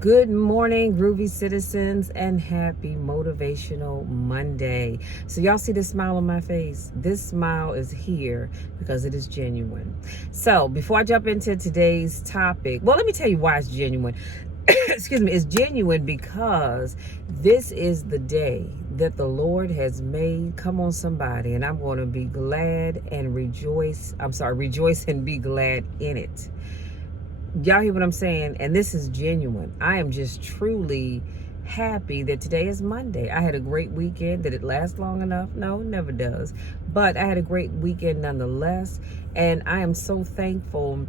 Good morning, groovy citizens, and happy motivational Monday. So y'all see the smile on my face? This smile is here because it is genuine. So before I jump into today's topic, well, let me tell you why it's genuine. Excuse me, it's genuine because this is the day that the Lord has made. Come on, somebody, and I'm going to be glad and rejoice. Rejoice and be glad in it. Y'all hear what I'm saying? And this is genuine. I am just truly happy that today is Monday. I had a great weekend. Did it last long enough? No, it never does. But I had a great weekend nonetheless. And I am so thankful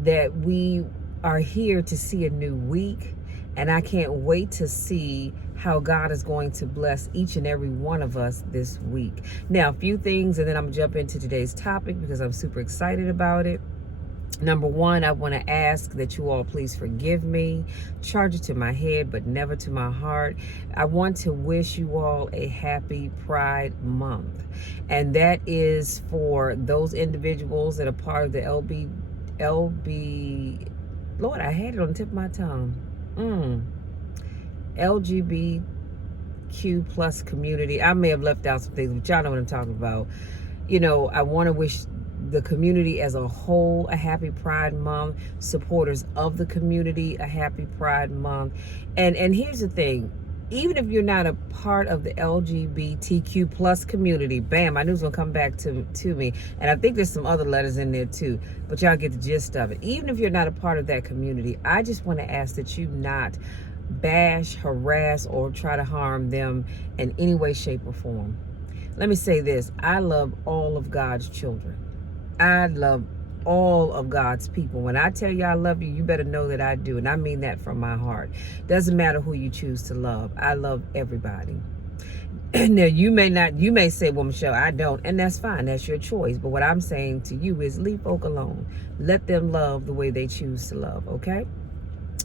that we are here to see a new week. And I can't wait to see how God is going to bless each and every one of us this week. Now, a few things, and then I'm going to jump into today's topic because I'm super excited about it. Number one, I want to ask that you all please forgive me. Charge it to my head, but never to my heart. I want to wish you all a happy Pride Month. And that is for those individuals that are part of the Lord, I had it on the tip of my tongue. LGBTQ plus community. I may have left out some things, but y'all know what I'm talking about. You know, I want to wish the community as a whole a happy Pride Month, supporters of the community a happy Pride Month. And here's the thing, even if you're not a part of the LGBTQ plus community, bam, I knew it was gonna come back to me, and I think there's some other letters in there too, but y'all get the gist of it. Even if you're not a part of that community, I just want to ask that you not bash, harass, or try to harm them in any way, shape, or form. Let me say this, I love all of God's children. I love all of God's people. When I tell you I love you, you better know that I do. And I mean that from my heart. Doesn't matter who you choose to love. I love everybody. Now, you may say, well, Michelle, I don't. And that's fine. That's your choice. But what I'm saying to you is leave folk alone. Let them love the way they choose to love, okay?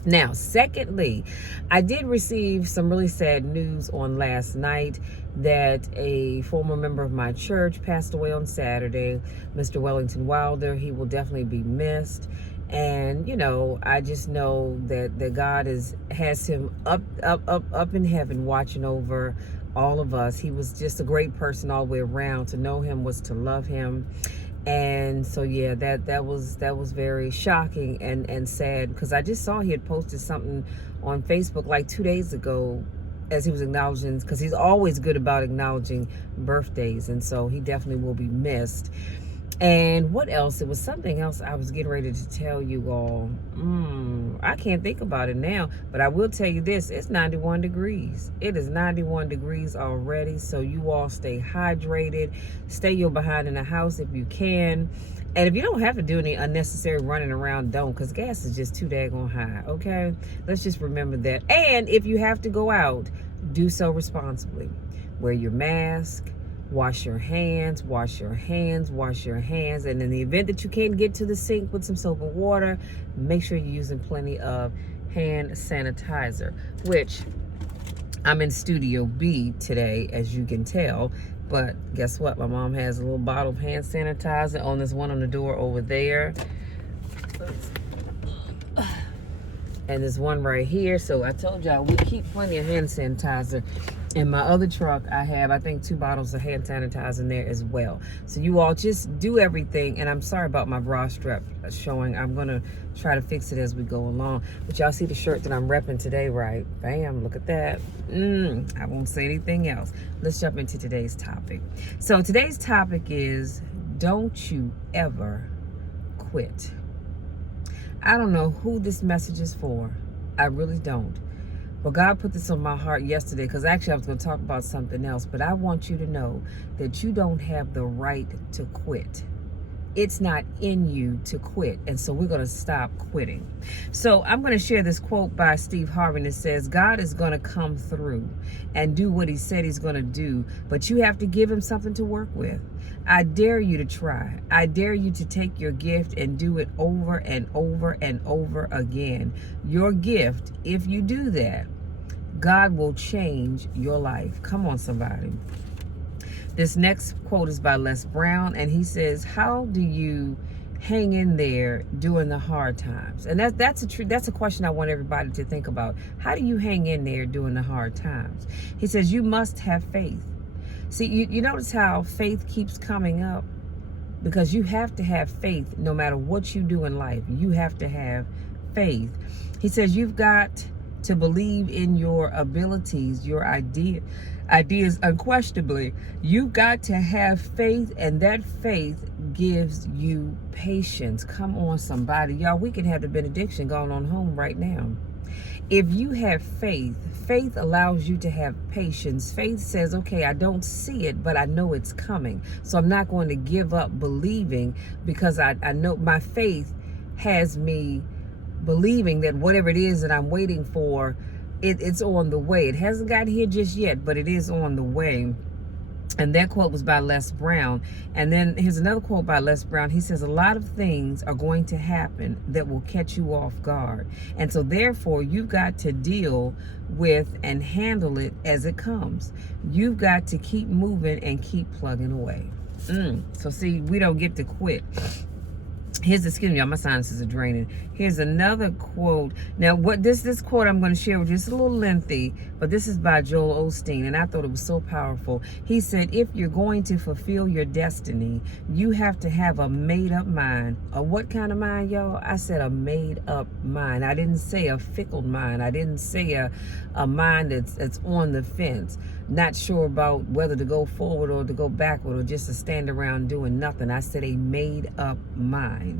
Now, secondly, I did receive some really sad news on last night that a former member of my church passed away on Saturday, Mr. Wellington Wilder. He will definitely be missed. And, you know, I just know that God has him up in heaven watching over all of us. He was just a great person all the way around. To know him was to love him. And so yeah, that was very shocking and sad, because I just saw he had posted something on Facebook like 2 days ago as he was acknowledging, because he's always good about acknowledging birthdays, and so he definitely will be missed. And what else? It was something else I was getting ready to tell you all. I can't think about it now, but I will tell you this. It's 91 degrees. It is 91 degrees already, so you all stay hydrated. Stay your behind in the house if you can. And if you don't have to do any unnecessary running around, don't, because gas is just too daggone high, okay? Let's just remember that. And if you have to go out, do so responsibly. Wear your mask. Wash your hands, wash your hands, wash your hands. And in the event that you can't get to the sink with some soap and water, make sure you're using plenty of hand sanitizer, which I'm in Studio B today, as you can tell. But guess what? My mom has a little bottle of hand sanitizer on this one on the door over there. And there's one right here. So I told y'all we keep plenty of hand sanitizer. In my other truck, I have, I think, 2 bottles of hand sanitizer in there as well. So you all just do everything. And I'm sorry about my bra strap showing. I'm going to try to fix it as we go along. But y'all see the shirt that I'm repping today, right? Bam, look at that. I won't say anything else. Let's jump into today's topic. So today's topic is, don't you ever quit. I don't know who this message is for. I really don't. But God put this on my heart yesterday, because actually I was going to talk about something else. But I want you to know that you don't have the right to quit. It's not in you to quit. And so we're going to stop quitting. So I'm going to share this quote by Steve Harvey that says, God is going to come through and do what he said he's going to do, but you have to give him something to work with. I dare you to try. I dare you to take your gift and do it over and over and over again. Your gift, if you do that, God will change your life. Come on, somebody. This next quote is by Les Brown, and he says, how do you hang in there during the hard times? And that's a question I want everybody to think about. How do you hang in there during the hard times? He says you must have faith. See, you notice how faith keeps coming up? Because you have to have faith no matter what you do in life. You have to have faith. He says you've got to believe in your abilities, your ideas unquestionably. You've got to have faith, and that faith gives you patience. Come on, somebody. Y'all, we can have the benediction going on home right now. If you have faith, faith allows you to have patience. Faith says, okay, I don't see it, but I know it's coming. So I'm not going to give up believing, because I know my faith has me believing that whatever it is that I'm waiting for, it's on the way. It hasn't got here just yet, but it is on the way. And that quote was by Les Brown. And then here's another quote by Les Brown. He says, a lot of things are going to happen that will catch you off guard. And so therefore, you've got to deal with and handle it as it comes. You've got to keep moving and keep plugging away. So see, we don't get to quit. Excuse me, my sinuses are draining. Here's another quote. Now, what this quote I'm going to share with you, it's a little lengthy, but this is by Joel Osteen, and I thought it was so powerful. He said, if you're going to fulfill your destiny, you have to have a made-up mind. A what kind of mind, y'all? I said a made-up mind. I didn't say a fickle mind. I didn't say a mind that's on the fence, not sure about whether to go forward or to go backward or just to stand around doing nothing. I said a made-up mind.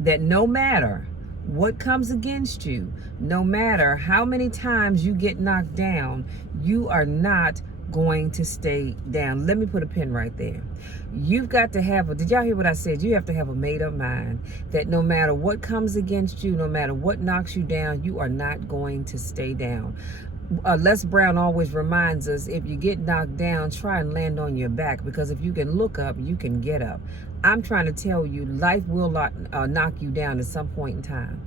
That no matter what comes against you, no matter how many times you get knocked down, you are not going to stay down. Let me put a pin right there. You've got to have did y'all hear what I said? You have to have a made-up mind that no matter what comes against you, no matter what knocks you down, you are not going to stay down. Les Brown always reminds us, if you get knocked down, try and land on your back, because if you can look up, you can get up. I'm trying to tell you, life will knock you down at some point in time.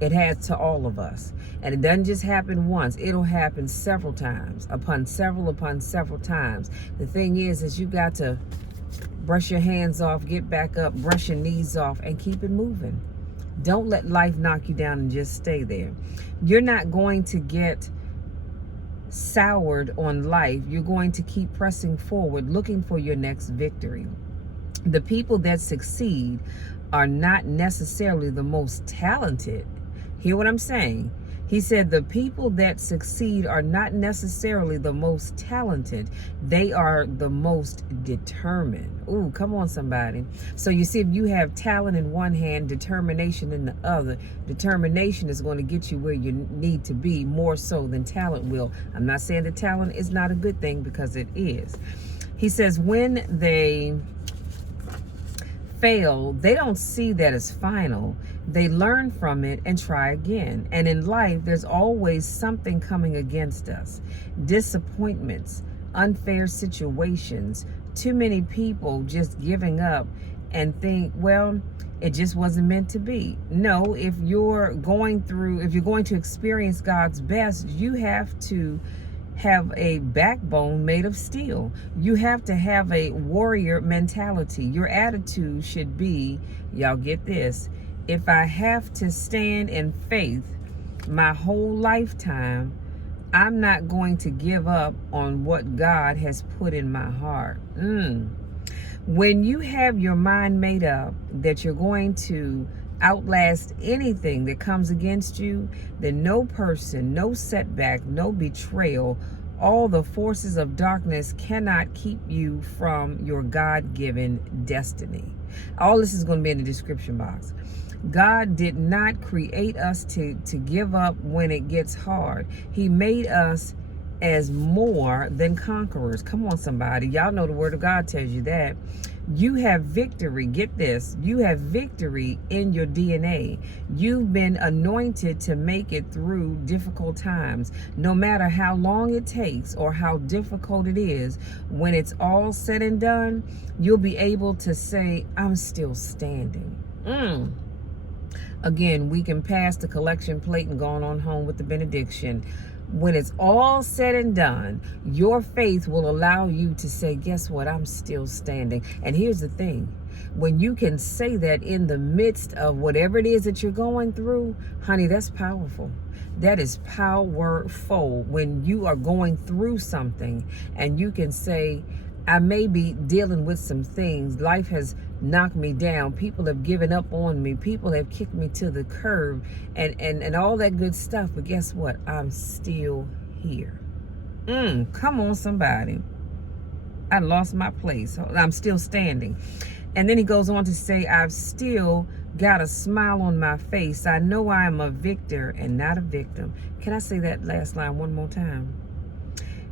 It has to all of us. And it doesn't just happen once. It'll happen several times, upon several times. The thing is you got to brush your hands off, get back up, brush your knees off, and keep it moving. Don't let life knock you down and just stay there. You're not going to get soured on life. You're going to keep pressing forward, looking for your next victory. The people that succeed are not necessarily the most talented. Hear what I'm saying? He said the people that succeed are not necessarily the most talented. They are the most determined. Ooh, come on, somebody. So you see, if you have talent in one hand, determination in the other, determination is going to get you where you need to be more so than talent will. I'm not saying that talent is not a good thing, because it is. He says when they fail, they don't see that as final. They learn from it and try again. And in life, there's always something coming against us. Disappointments, unfair situations, too many people just giving up and think, well, it just wasn't meant to be. No, if you're going to experience God's best, you have to have a backbone made of steel. You have to have a warrior mentality. Your attitude should be, y'all get this, if I have to stand in faith my whole lifetime, I'm not going to give up on what God has put in my heart. When you have your mind made up that you're going to outlast anything that comes against you, then no person, no setback, no betrayal, all the forces of darkness cannot keep you from your God-given destiny. All this is going to be in the description box. God did not create us to give up when it gets hard. He made us as more than conquerors. Come on, somebody. Y'all know the word of God tells you that. You have victory. Get this. You have victory in your DNA. You've been anointed to make it through difficult times. No matter how long it takes or how difficult it is, when it's all said and done, you'll be able to say, I'm still standing. Again, we can pass the collection plate and go on home with the benediction. When it's all said and done, your faith will allow you to say, guess what? I'm still standing. And here's the thing. When you can say that in the midst of whatever it is that you're going through, honey, that's powerful. That is powerful when you are going through something and you can say, I may be dealing with some things. Life has knocked me down. People have given up on me. People have kicked me to the curb and all that good stuff. But guess what? I'm still here. Come on, somebody. I lost my place. I'm still standing. And then he goes on to say, I've still got a smile on my face. I know I am a victor and not a victim. Can I say that last line one more time?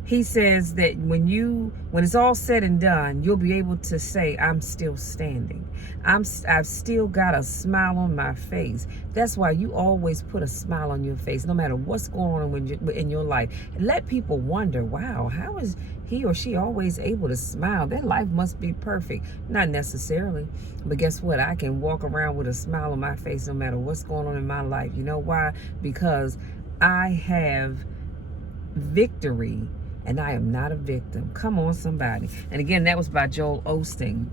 He says that when it's all said and done, you'll be able to say, I'm still standing. I've still got a smile on my face. That's why you always put a smile on your face, no matter what's going on in your life. And let people wonder, wow, how is he or she always able to smile? Their life must be perfect. Not necessarily. But guess what? I can walk around with a smile on my face no matter what's going on in my life. You know why? Because I have victory. And I am not a victim. Come on, somebody. And again, that was by Joel Osteen.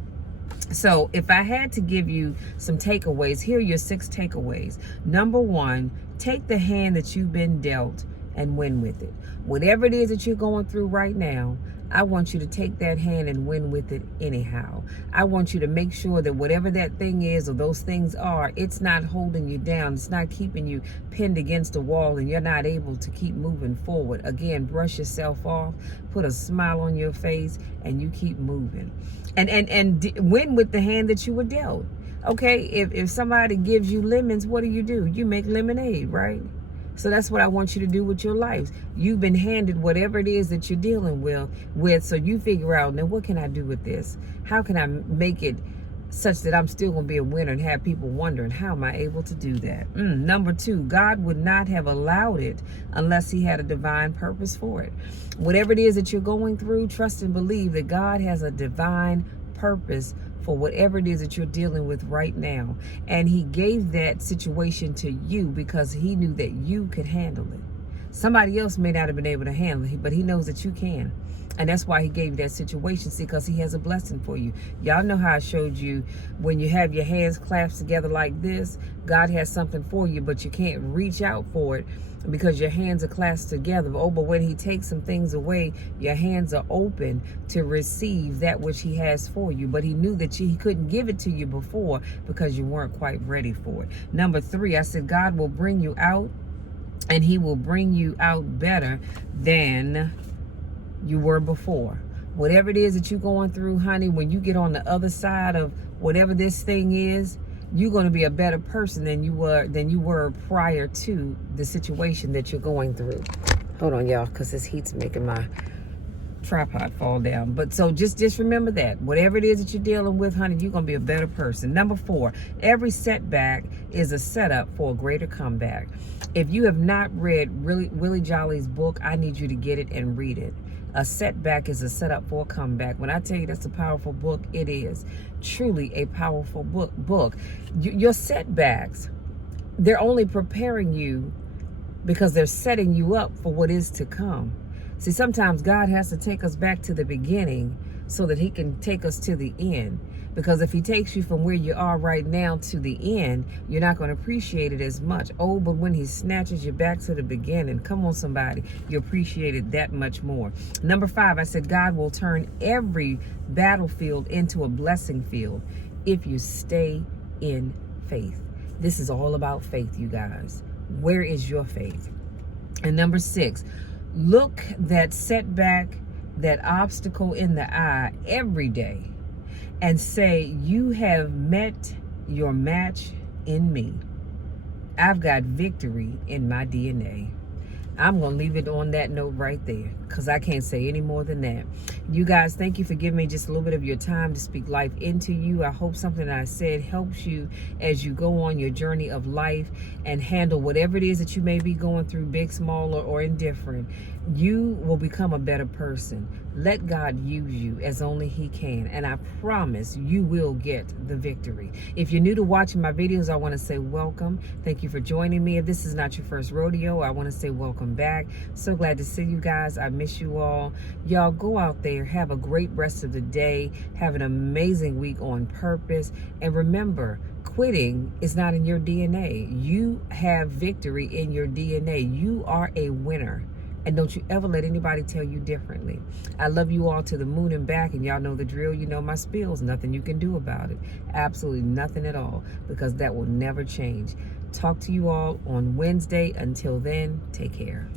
So if I had to give you some takeaways, here are your 6 takeaways. Number 1, take the hand that you've been dealt and win with it. Whatever it is that you're going through right now, I want you to take that hand and win with it anyhow. I want you to make sure that whatever that thing is or those things are, it's not holding you down. It's not keeping you pinned against a wall and you're not able to keep moving forward. Again, brush yourself off, put a smile on your face, and you keep moving. And win with the hand that you were dealt. Okay, if somebody gives you lemons, what do? You make lemonade, right? So that's what I want you to do with your life. You've been handed whatever it is that you're dealing with, so you figure out, now what can I do with this? How can I make it such that I'm still going to be a winner and have people wondering, how am I able to do that? Number 2, God would not have allowed it unless he had a divine purpose for it. Whatever it is that you're going through, trust and believe that God has a divine purpose for whatever it is that you're dealing with right now. And he gave that situation to you because he knew that you could handle it. Somebody else may not have been able to handle it, but he knows that you can. And that's why he gave you that situation, see, because he has a blessing for you. Y'all know how I showed you when you have your hands clasped together like this, God has something for you, but you can't reach out for it because your hands are clasped together. But when he takes some things away, your hands are open to receive that which he has for you. But he knew that he couldn't give it to you before because you weren't quite ready for it. Number 3, I said, God will bring you out and he will bring you out better than you were before. Whatever it is that you're going through, honey, when you get on the other side of whatever this thing is, you're going to be a better person than you were prior to the situation that you're going through. Hold on, y'all, because this heat's making my tripod fall down. But so just remember that whatever it is that you're dealing with, honey, you're going to be a better person. Number 4, every setback is a setup for a greater comeback. If you have not read Willie Jolly's book, I need you to get it and read it. A setback is a setup for a comeback. When I tell you that's a powerful book, it is truly a powerful book. Your setbacks, they're only preparing you because they're setting you up for what is to come. See, sometimes God has to take us back to the beginning so that he can take us to the end. Because if he takes you from where you are right now to the end, you're not going to appreciate it as much. Oh, but when he snatches you back to the beginning, come on, somebody, you appreciate it that much more. Number 5, I said, God will turn every battlefield into a blessing field if you stay in faith. This is all about faith, you guys. Where is your faith? And number 6, look that setback, that obstacle in the eye every day and say, you have met your match in me. I've got victory in my DNA. I'm going to leave it on that note right there because I can't say any more than that. You guys, thank you for giving me just a little bit of your time to speak life into you. I hope something that I said helps you as you go on your journey of life and handle whatever it is that you may be going through, big, small, or indifferent. You will become a better person. Let God use you as only he can. And I promise you will get the victory. If you're new to watching my videos, I want to say welcome. Thank you for joining me. If this is not your first rodeo, I want to say welcome welcome back. So glad to see you guys. I miss you all. Y'all go out there, have a great rest of the day, have an amazing week on purpose, and remember, quitting is not in your DNA. You have victory in your DNA. You are a winner. And don't you ever let anybody tell you differently. I love you all to the moon and back, and y'all know the drill. You know my spills. Nothing you can do about it. Absolutely nothing at all, because that will never change. Talk to you all on Wednesday. Until then, take care.